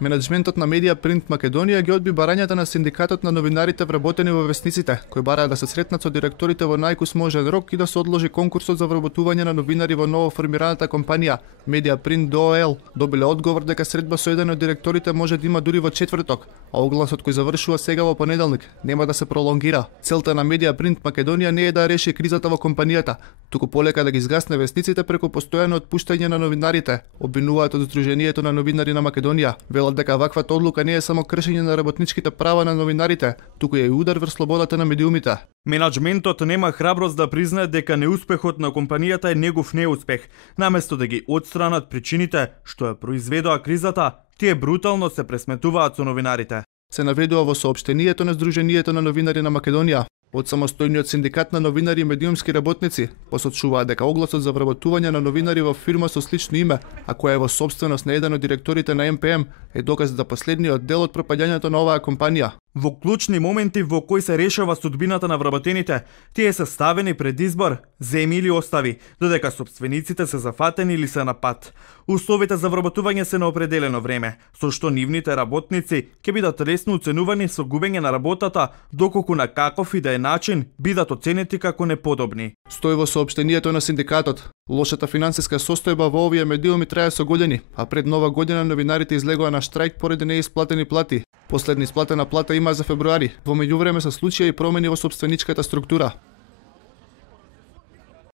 Менеджментот на Медија Принт Македонија ги одби барањата на синдикатот на новинарите вработени во весниците, кои бараа да се сретнат со директорите во најкусможен рок и да се одложи конкурсот за вработување на новинари во ново формираната компанија Медија Принт ДООЛ. Добиле одговор дека средба со еден од директорите може да има дури во четврток, а огласот кој завршува сега во понеделник нема да се пролонгира. Целта на Медија Принт Македонија не е да реши кризата во компанијата, туку полека да ги згасне весниците преку постојано отпуштање на новинарите, обвинуваат од Сдруженијето на новинари на Македонија. Велат дека ваквата одлука не е само кршење на работничките права на новинарите, туку е и удар врз слободата на медиумите. Менеджментот нема храброст да признае дека неуспехот на компанијата е негов неуспех. Наместо да ги отстранат причините што ја произведоа кризата, тие брутално се пресметуваат со новинарите. Се наведува во соопштението на Сдруженијето на новинари на Македонија. Од самостојниот синдикат на новинари и медиумски работници посочуваат дека огласот за вработување на новинари во фирма со слично име, а која е во собственост на еден од директорите на МПМ, е доказ за последниот дел од пропаѓањето на оваа компанија. Во клучни моменти во кои се решава судбината на вработените, тие се ставени пред избор, земи или остави, додека собствениците се зафатени или се на пат. Условите за вработување се на определено време, со што нивните работници ќе бидат лесно оценувани со губење на работата, доколку на каков и да е начин бидат оценети како неподобни. Стои во соопштението на синдикатот. Лошата финансиска состојба во овие медиуми трае со години, а пред нова година новинарите излегоа на штрајк поради неисплатени плати. Последна исплатена плата има за февруари. Во меѓувреме се случија и промени во собственичката структура.